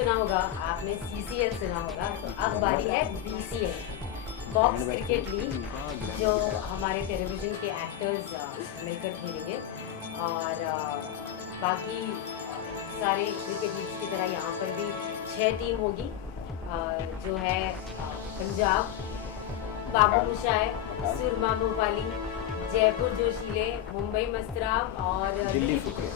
सुना होगा, आपने CCL सुना होगा, तो अब बारी है BCL, बॉक्स क्रिकेट लीग, जो हमारे टेलीविज़न के एक्टर्स मिलकर खेलेंगे। और बाकी सारे क्रिकेट लीग्स की तरह यहाँ पर भी 6 टीम होगी, जो है पंजाब, बाबू मुशाय, सुरमा भोपाली, जयपुर जोशीले, मुंबई मस्तराम और दिल्ली फुकरे।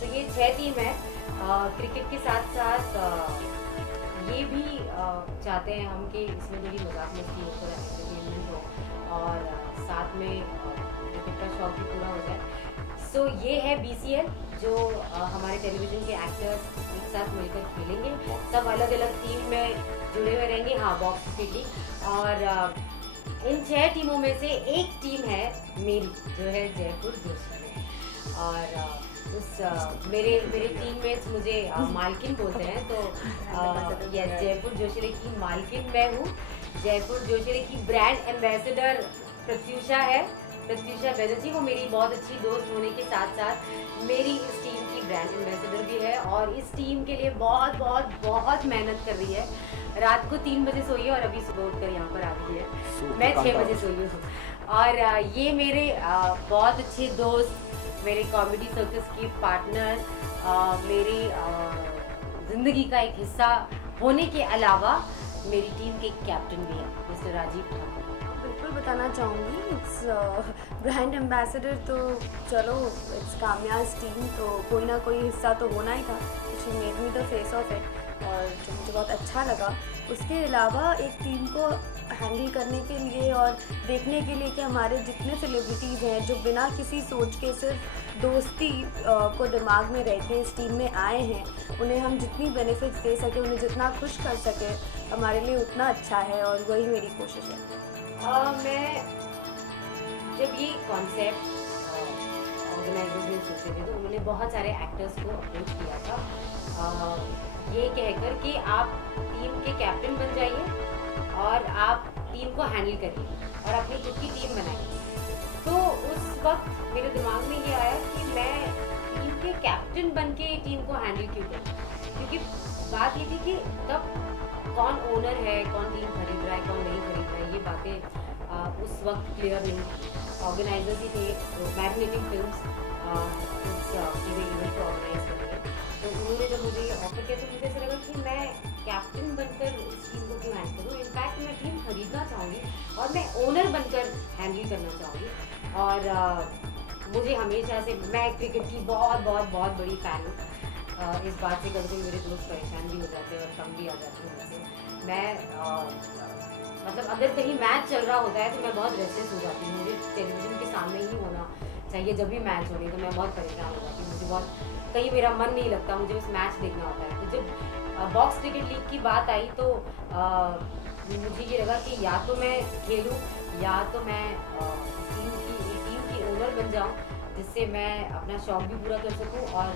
तो ये 6 टीम है। क्रिकेट के साथ साथ ये भी चाहते हैं हम कि इसमें थोड़ी मजाक मस्ती हो, थोड़ा एंटरटेनमेंट हो और साथ में क्रिकेट का शौक भी पूरा हो जाए। सो ये है BCL, जो हमारे टेलीविज़न के एक्टर्स एक साथ मिलकर खेलेंगे। सब अलग अलग टीम में जुड़े हुए रहेंगे। हाँ, बॉक्स क्रिकेट लीग। और इन 6 टीमों में से एक टीम है मेरी, जो है जयपुर जोशीले। और मेरे टीममेट्स मुझे मालकिन बोलते हैं, तो यस, जयपुर जोशीले की मालकिन मैं हूँ। जयपुर जोशीले की ब्रांड एम्बेसडर प्रत्युषा है, प्रत्युषा बैनर्जी। वो मेरी बहुत अच्छी दोस्त होने के साथ साथ मेरी इस टीम की ब्रांड एम्बेसडर भी है और इस टीम के लिए बहुत बहुत बहुत मेहनत कर रही है। रात को 3 बजे सोई है और अभी सुबह उठकर यहाँ पर आ गई है। मैं 6 बजे सोई हूँ। और ये मेरे बहुत अच्छे दोस्त, मेरे कॉमेडी सर्कस के पार्टनर, मेरी ज़िंदगी का एक हिस्सा होने के अलावा मेरी टीम के कैप्टन भी है, मिस्टर राजीव ठाकुर। बिल्कुल बताना चाहूँगी, इट्स ब्रांड एम्बेसडर, तो चलो इट्स कामयाज टीम, तो कोई ना कोई हिस्सा तो होना ही था। She made me the face of it, और जो मुझे बहुत अच्छा लगा। उसके अलावा एक टीम को हैंडल करने के लिए और देखने के लिए कि हमारे जितने सेलिब्रिटीज़ हैं जो बिना किसी सोच के सिर्फ दोस्ती को दिमाग में रह के इस टीम में आए हैं, उन्हें हम जितनी बेनिफिट्स दे सके, उन्हें जितना खुश कर सके, हमारे लिए उतना अच्छा है, और वही मेरी कोशिश है। मैं जब ये कॉन्सेप्ट ऑर्गेनाइजर्स ने सोचे थे, तो उन्होंने बहुत सारे एक्टर्स को अप्रोच किया था, ये कहकर कि आप टीम के कैप्टन बन जाइए और आप टीम को हैंडल करिए और अपनी खुद की टीम बनाइए। तो उस वक्त मेरे दिमाग में ये आया कि मैं टीम के कैप्टन बन के टीम को हैंडल क्यों करूँ, क्योंकि बात ये थी कि तब कौन ओनर है, कौन टीम खरीद रहा है, कौन नहीं खरीद रहा है, ये बातें उस वक्त क्लियर नहीं थी। ऑर्गेनाइजर्स ही थे, मैग्नेटिक फिल्म्स पूरे इवेंट को ऑर्गेनाइज करेंगे। तो उन्होंने जब मुझे ये ऑफर किया, तो मुझे ऐसा लगा कि मैं कैप्टन बनकर इस टीम को क्यों हैंडल करूँ। इनफैक्ट मैं टीम खरीदना चाहूँगी और मैं ओनर बनकर हैंडल करना चाहूँगी। और मुझे हमेशा से, मैं क्रिकेट की बहुत बहुत बहुत बड़ी फ़ैन हूँ। इस बात से कभी मेरे दोस्त परेशान भी हो जाते हैं और कम भी आ जाते हैं मुझसे। मैं मतलब अगर कहीं मैच चल रहा होता है तो मैं बहुत रेस्टलेस हो जाती हूँ। मुझे टेलीविज़न के सामने ही होना चाहिए जब भी मैच हो रही है, तो मैं बहुत परेशान हो जाती हूँ। मुझे बहुत, कहीं मेरा मन नहीं लगता, मुझे बस मैच देखना होता है। तो जब बॉक्स क्रिकेट लीग की बात आई, तो मुझे ये लगा कि या तो मैं खेलूँ या तो मैं टीम की ओनर बन जाऊँ, जिससे मैं अपना शौक भी पूरा कर सकूँ और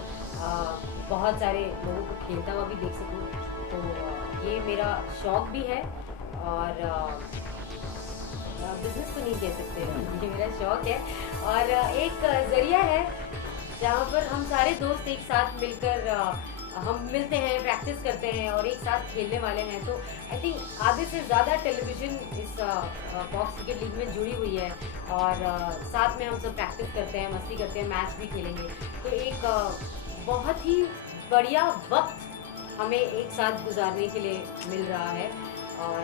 बहुत सारे लोगों को खेलता हुआ भी देख सकूँ। तो ये मेरा शौक भी है और बिजनेस तो नहीं कह सकते, ये मेरा शौक है और एक ज़रिया है जहाँ पर हम सारे दोस्त एक साथ मिलकर हम मिलते हैं, प्रैक्टिस करते हैं और एक साथ खेलने वाले हैं। तो आई थिंक आधे से ज़्यादा टेलीविज़न इस बॉक्स क्रिकेट लीग में जुड़ी हुई है और साथ में हम सब प्रैक्टिस करते हैं, मस्ती करते हैं, मैच भी खेलेंगे। तो एक बहुत ही बढ़िया वक्त हमें एक साथ गुजारने के लिए मिल रहा है और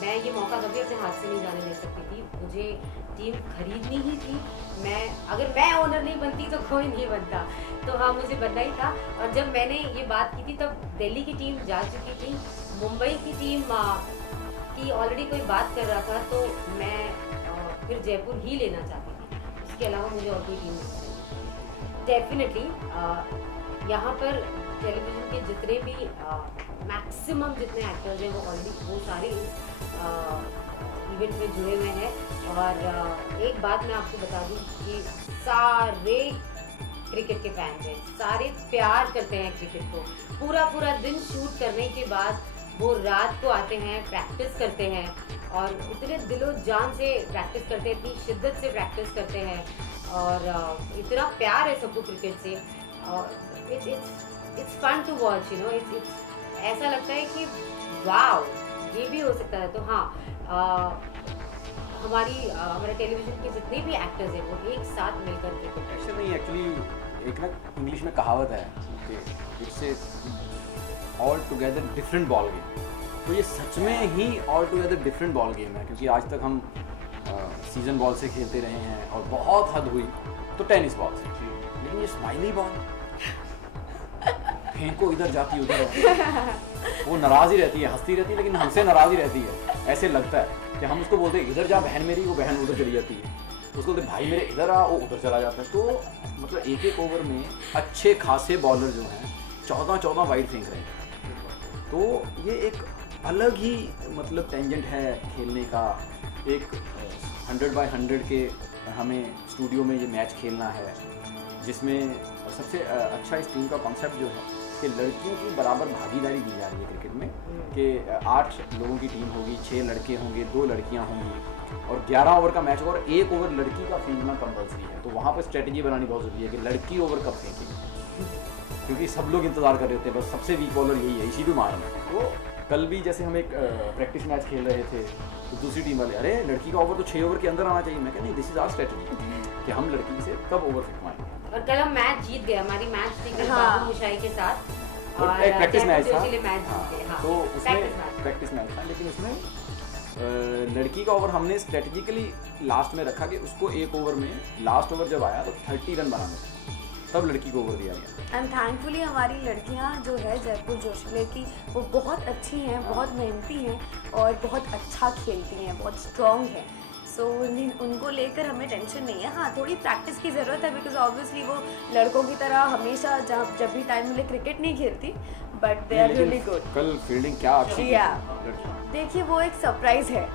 मैं ये मौका कभी अपने हाथ से नहीं जाने दे सकती थी। मुझे टीम खरीदनी ही थी। अगर मैं ओनर नहीं बनती तो कोई नहीं बनता, तो हाँ, मुझे बनना ही था। और जब मैंने ये बात की थी तब दिल्ली की टीम जा चुकी थी, मुंबई की टीम की ऑलरेडी कोई बात कर रहा था, तो मैं फिर जयपुर ही लेना चाहती थी। उसके अलावा मुझे और कोई टीम नहीं चाहिए। डेफिनेटली यहाँ पर टेलीविज़न के जितने भी मैक्सिमम जितने एक्टर्स हैं वो सारे इस इवेंट में जुड़े हुए हैं। और एक बात मैं आपको बता दूं कि सारे क्रिकेट के फैंस हैं, सारे प्यार करते हैं क्रिकेट को। पूरा दिन शूट करने के बाद वो रात को आते हैं, प्रैक्टिस करते हैं और इतने दिलो जान से प्रैक्टिस करते हैं, इतनी शिद्दत से प्रैक्टिस करते हैं और इतना प्यार है सबको क्रिकेट से। और it's fun to watch, you know, it's ऐसा लगता है कि वाओ ये भी हो सकता है। तो हाँ, हमारे टेलीविजन के जितने भी एक्टर्स हैं वो एक साथ मिलकर क्रिकेट। ऐसे नहीं, एक्चुअली एक ना इंग्लिश में कहावत है कि it's a all together different ball game. तो ये सच में ही all together different ball game है, क्योंकि आज तक हम सीजन बॉल से खेलते रहे हैं और बहुत हद हुई तो टेनिस बॉल से, लेकिन ये स्माइली बॉल फेंको इधर जाती उधर, वो नाराज़ ही रहती है, हंसती रहती है, लेकिन हमसे नाराज़ ही रहती है। ऐसे लगता है कि हम उसको बोलते हैं इधर जा बहन मेरी, वो बहन उधर चली जाती है। उसको बोलते भाई मेरे इधर आ, वो उधर चला जाता है। तो मतलब एक एक ओवर में अच्छे खासे बॉलर जो हैं 14-14 वाइड फेंक रहे हैं। तो ये एक अलग ही मतलब टेंजेंट है खेलने का। एक 100/100 के हमें स्टूडियो में ये मैच खेलना है, जिसमें सबसे अच्छा इस टीम का कॉन्सेप्ट जो है कि लड़कियों की बराबर भागीदारी दी जा रही है क्रिकेट में, कि 8 लोगों की टीम होगी, 6 लड़के होंगे, 2 लड़कियां होंगी और 11 ओवर का मैच होगा और 1 ओवर लड़की का फेंकना कंपल्सरी है। तो वहाँ पर स्ट्रेटजी बनानी बहुत ज़रूरी है कि लड़की ओवर कब फेंकेगी, क्योंकि सब लोग इंतज़ार कर रहे थे, बस सबसे वीक बॉलर यही है, इसी भी मारना। तो कल भी जैसे हम एक प्रैक्टिस मैच खेल रहे थे तो दूसरी टीम वाले अरे लड़की का ओवर तो 6 ओवर के अंदर आना चाहिए। मैं कहा नहीं, दिस इज आवर स्ट्रेटजी कि हम लड़की से कब ओवर फेंकवाएंगे। और कल हम मैच जीत गए, हमारी मैच थी कल बाबू मुशाई के साथ और एक प्रैक्टिस मैच था। हाँ, तो उसमें प्रैक्टिस मैच था, लेकिन उसमें लड़की का ओवर हमने स्ट्रेटेजिकली लास्ट में रखा कि उसको 1 ओवर में लास्ट ओवर जब आया तो 30 रन बनाने थे, तब लड़की को ओवर दिया गया। एंड थैंकफुली हमारी लड़कियां जो है जयपुर जोशीले की, वो बहुत अच्छी हैं, बहुत मेहनती हैं और बहुत अच्छा खेलती हैं, बहुत स्ट्रॉन्ग हैं। सो उनको लेकर हमें टेंशन नहीं है। हाँ, थोड़ी प्रैक्टिस की ज़रूरत है, बिकॉज ऑब्वियसली वो लड़कों की तरह हमेशा जब भी टाइम मिले क्रिकेट नहीं खेलती, but they are really good. कल फील्डिंग क्या अच्छी देखिए, वो एक सरप्राइज है।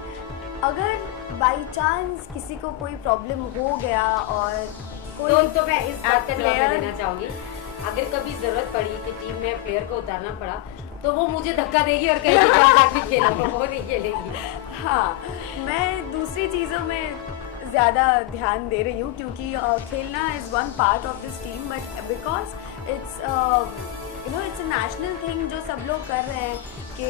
अगर बाई चांस किसी को कोई प्रॉब्लम हो गया और तो मैं इस बात का जवाब देना चाहूंगी, अगर कभी जरूरत पड़ी कि टीम में प्लेयर को उतारना पड़ा तो वो मुझे धक्का देगी और कहेगी जाके खेलो, वो नहीं खेलेगी। हाँ, मैं दूसरी चीज़ों में ज़्यादा ध्यान दे रही हूँ, क्योंकि खेलना is one part of this team, but because it's it's a national thing जो सब लोग कर रहे हैं कि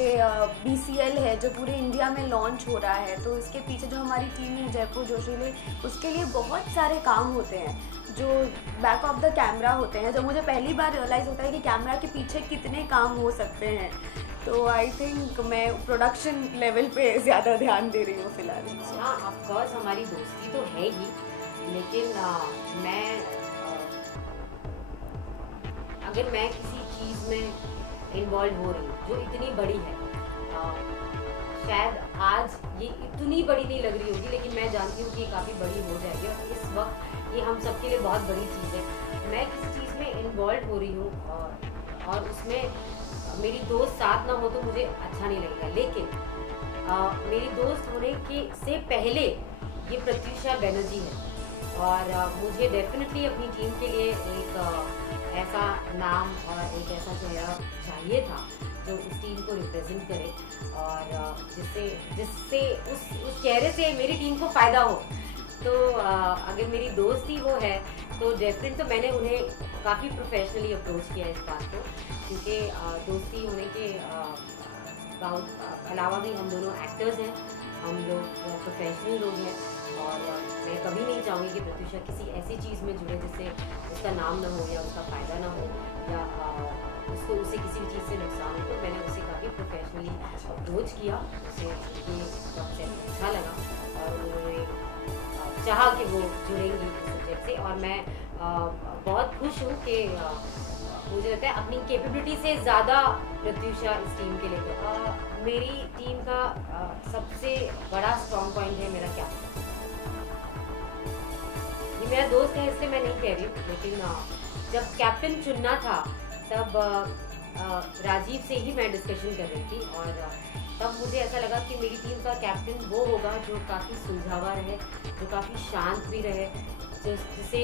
BCL है जो पूरे इंडिया में लॉन्च हो रहा है। तो इसके पीछे जो हमारी टीम है जयपुर जोशीले, उसके लिए बहुत सारे काम होते हैं जो बैक ऑफ द कैमरा होते हैं, जो मुझे पहली बार रियलाइज़ होता है कि कैमरा के पीछे कितने काम हो सकते हैं। तो आई थिंक मैं प्रोडक्शन लेवल पे ज़्यादा ध्यान दे रही हूँ फिलहाल। हाँ, ऑफकोर्स हमारी दोस्ती तो है ही, लेकिन अगर मैं किसी चीज़ में इन्वॉल्व हो रही हूँ जो इतनी बड़ी है, शायद आज ये इतनी बड़ी नहीं लग रही होगी, लेकिन मैं जानती हूँ कि ये काफ़ी बड़ी हो जाएगी और इस वक्त ये हम सबके लिए बहुत बड़ी चीज़ है। मैं किसी चीज़ में इन्वॉल्व हो रही हूँ और उसमें मेरी दोस्त साथ ना हो तो मुझे अच्छा नहीं लगेगा, लेकिन मेरी दोस्त होने के से पहले ये प्रत्युषा बनर्जी है और मुझे डेफिनेटली अपनी टीम के लिए एक ऐसा नाम और एक ऐसा चेहरा चाहिए था जो इस टीम को रिप्रेजेंट करे और जिससे उस चेहरे से मेरी टीम को फ़ायदा हो। तो अगर मेरी दोस्त ही वो है तो डेफिनेट, तो मैंने उन्हें काफ़ी प्रोफेशनली अप्रोच किया इस बात को, क्योंकि दोस्ती होने के अलावा भी हम दोनों एक्टर्स हैं, हम लोग प्रोफेशनल लोग हैं और मैं कभी नहीं चाहूँगी कि प्रत्युषा किसी ऐसी चीज़ में जुड़े जिससे उसका नाम ना हो या उसका फ़ायदा ना हो या उसे किसी भी चीज़ से नुकसान हो। तो मैंने उसे काफ़ी प्रोफेशनली अप्रोच किया, उसे ये कॉन्सेप्ट अच्छा लगा और उन्होंने चाहा कि वो जुड़ेंगी इस सब्जेक्ट से और मैं बहुत खुश हूँ कि मुझे लगता है अपनी कैपेबिलिटी से ज़्यादा प्रत्युषा इस टीम के लिए। मेरी टीम का सबसे बड़ा स्ट्रॉन्ग पॉइंट है मेरा कैप्टन। ये मेरा दोस्त है इसलिए मैं नहीं कह रही हूँ, लेकिन जब कैप्टन चुनना था तब राजीव से ही मैं डिस्कशन कर रही थी और तब मुझे ऐसा लगा कि मेरी टीम का कैप्टन वो होगा जो काफ़ी सुलझावा रहे, जो काफ़ी शांत भी रहे, जिसे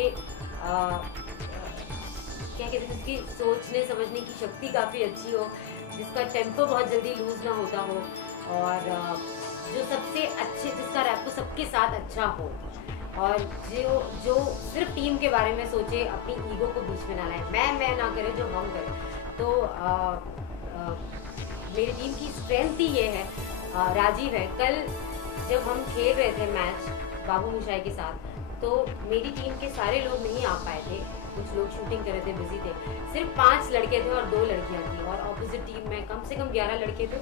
क्या कहते हैं, जिसकी सोचने समझने की शक्ति काफ़ी अच्छी हो, जिसका टेम्पो बहुत जल्दी लूज ना होता हो और जो सबसे अच्छे, जिसका रैपो सबके साथ अच्छा हो और जो सिर्फ टीम के बारे में सोचे, अपनी ईगो को बीच में ना लाए, मैं ना करे, जो हम करें। तो मेरी टीम की स्ट्रेंथ ही ये है, राजीव है। कल जब हम खेल रहे थे मैच बाबू मुशाई के साथ, तो मेरी टीम के सारे लोग नहीं आ पाए थे, कुछ लोग शूटिंग कर रहे थे, बिजी थे। सिर्फ 5 लड़के थे और 2 लड़कियां थी, और ऑपोजिट टीम में कम से कम 11 लड़के थे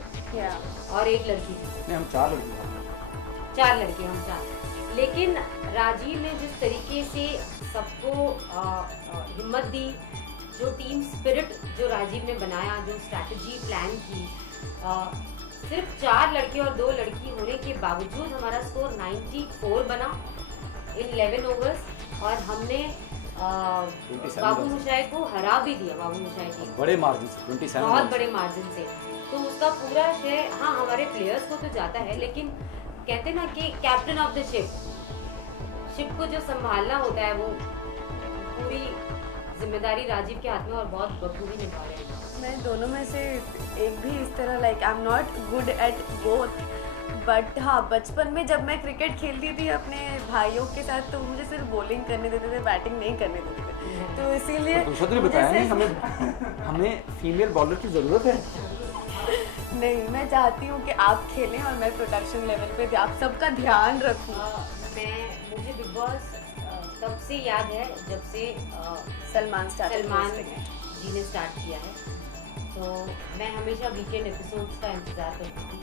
और 1 लड़की थी। नहीं, हम 4 लड़के 4 लड़के, हम 4। लेकिन राजीव ने जिस तरीके से सबको हिम्मत दी, जो टीम स्पिरिट जो राजीव ने बनाया, जो स्ट्रैटेजी प्लान की, सिर्फ 4 लड़के और 2 लड़की होने के बावजूद हमारा स्कोर 94 बना इन 11 ओवर्स, और हमने बाबू मुशाई को हरा भी दिया। बाबू मुशाई की बड़े मार्जिन से, 27 बहुत बड़े मार्जिन से। तो उसका पूरा श्रेय हाँ हमारे प्लेयर्स को तो जाता है, लेकिन कहते ना कि कैप्टन ऑफ द शिप को जो संभालना होता है, वो पूरी जिम्मेदारी राजीव के हाथ में, और बहुत बखूबी निभा रहे हैं। मैं दोनों में से एक भी इस तरह like I am not good at both, but हाँ बचपन में जब मैं क्रिकेट खेलती थी अपने भाइयों के साथ, तो मुझे सिर्फ बॉलिंग करने देते थे, बैटिंग नहीं करने देते थे। तो इसीलिए ने बताया नहीं, हमें फीमेल बॉलर की ज़रूरत है। नहीं, मैं चाहती हूँ कि आप खेलें और मैं प्रोडक्शन लेवल पे आप सबका ध्यान रखूँ। मुझे बिग बॉस तब से याद है जब से सलमान जी ने स्टार्ट किया है, तो मैं हमेशा वीकेंड एपिसोड्स का इंतज़ार करती थी।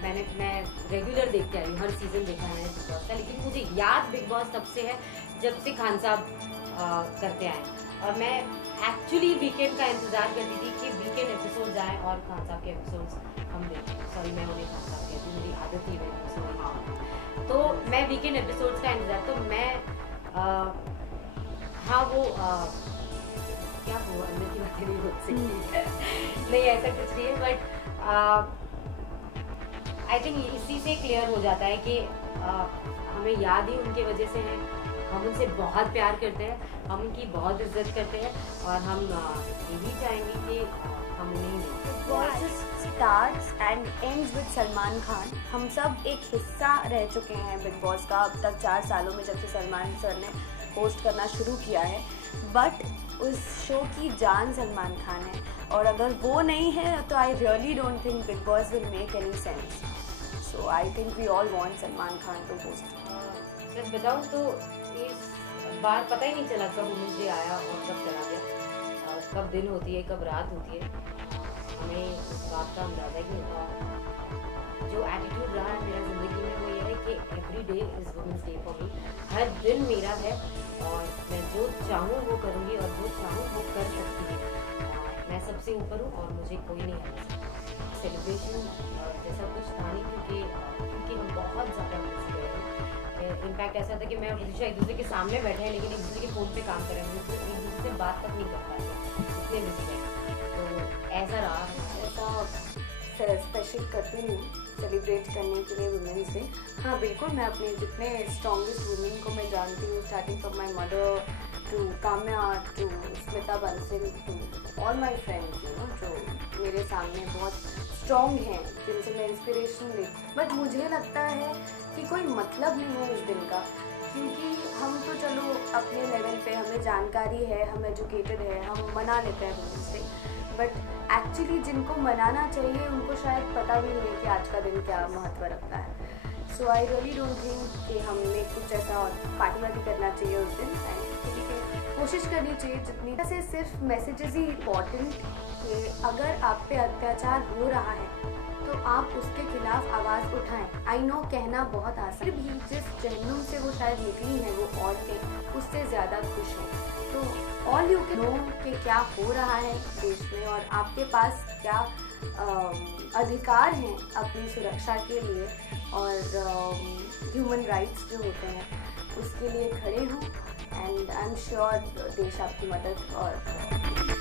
मैं रेगुलर देखते आई हूँ, हर सीज़न देखा है बिग बॉस का, लेकिन मुझे याद बिग बॉस तब से है जब से खान साहब करते आए, और मैं एक्चुअली वीकेंड का इंतज़ार करती थी कि वीकेंड एपिसोड्स आए और खान साहब के एपिसोड्स हम देखें। सॉरी, मैं उन्हें खान साहब कहती हूँ, मेरी आदत ही है। तो मैं वीकेंड एपिसोड्स का इंतज़ार, तो मैं हाँ वो क्या वो अंदर की बातें नहीं हो सकती नहीं, ऐसा कुछ नहीं है, बट आई थिंक इसी से क्लियर हो जाता है कि हमें याद ही उनके वजह से है। हम उनसे बहुत प्यार करते हैं, हम उनकी बहुत इज्जत करते हैं, और हम यही चाहेंगे कि हम उन्हें starts and ends with Salman Khan. हम सब एक हिस्सा रह चुके हैं बिग बॉस का अब तक 4 सालों में, जब से सलमान सर ने होस्ट करना शुरू किया है। बट उस शो की जान सलमान खान है, और अगर वो नहीं है तो I really don't think Bigg Boss will make any sense. So I think we all want Salman Khan to host. सच बताऊं तो इस बार पता ही नहीं चला कब वुमेन्स डे आया और कब चला गया, कब दिन होती है कब रात होती है, हमें इस बात का अंदाजा ही नहीं होता। जो एटीट्यूड रहा है मेरा ज़िंदगी में, वो ये है कि every day is women's day for me. हर दिन मेरा है, और मैं जो चाहूँ वो करूँगी, और जो चाहूँ वो कर सकती हूँ। मैं सबसे ऊपर हूँ और मुझे कोई नहीं हरा सकता। सेलिब्रेशन जैसा कुछ था नहीं, क्योंकि हम बहुत ज़्यादा बिजी रहे। इनफैक्ट ऐसा था कि मैं और प्रतीक्षा एक दूसरे के सामने बैठे हैं, लेकिन एक दूसरे के फ़ोन पे काम कर रहे हैं, एक दूसरे से बात तक नहीं कर पाते, इतने बिजी रहे। तो ऐसा रहा। ऐसा स्पेशल करती हूँ सेलिब्रेट करने के लिए वुमेंस डे। हाँ बिल्कुल, मैं अपने जितने स्ट्रॉन्गेस्ट वुमेन को मैं जानती हूँ, starting from my mother to Kamya to Smita Bansal to all my friends, you know, जो मेरे सामने बहुत स्ट्रॉन्ग हैं, जिनसे मैं इंस्पिरेशन ली। बट मुझे लगता है कि कोई मतलब नहीं है इस दिन का, क्योंकि हम तो चलो अपने लेवल पे हमें जानकारी है, हम एजुकेटेड है, हम मना लेते हैं वुमेंस डे। बट एक्चुअली जिनको मनाना चाहिए उनको शायद पता भी नहीं है कि आज का दिन क्या महत्व रखता है। सो आई रियली डोंट थिंक कि हमने कुछ ऐसा पार्टी वार्टी करना चाहिए उस दिन। कोशिश करनी चाहिए जितनी से सिर्फ मैसेजेस ही इम्पॉर्टेंट कि अगर आप पे अत्याचार हो रहा है तो आप उसके खिलाफ आवाज़ उठाएं। आई नो कहना बहुत आसान, भी जिस जहन्नुम से वो शायद निकली है वो और के उससे ज़्यादा खुश है। तो ऑल यू कैन नो कि क्या हो रहा है देश में, और आपके पास क्या अधिकार हैं अपनी सुरक्षा के लिए, और ह्यूमन राइट्स जो होते हैं उसके लिए खड़े हों। एंड आई एम श्योर देश आपकी मदद और